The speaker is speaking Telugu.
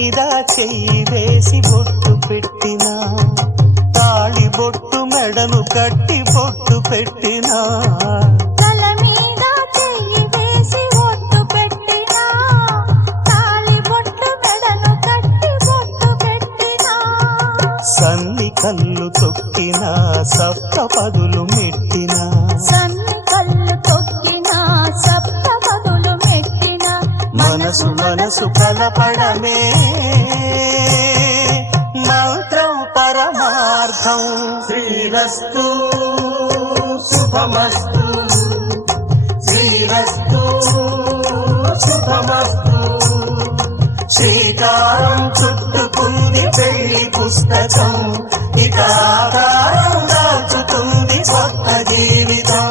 మీద చెయ్యి వేసి బొట్టు పెట్టినా, తాళి బొట్టు మెడను కట్టి బొట్టు పెట్టినా, తల మీద చెయ్యి వేసి బొట్టు పెట్టినా, తాళి బొట్టు మెడను కట్టి బొట్టు పెట్టినా, సన్ని కళ్ళు తొక్కినా సప్త పదులు మెట్టినా, సన్ని కళ్ళు తొక్కినా సప్త పదులు మెట్టినా, మనసు మనసు కలపడమే మంత్రం పరమార్థం. శ్రీరస్తు శుభమస్తు, శ్రీరస్తు శుభమస్తు. శ్రీకారం చుట్టుకుంది పెళ్లి పుస్తకం, ఇక ఆకారం దాచుతుంది కొత్త జీవితం.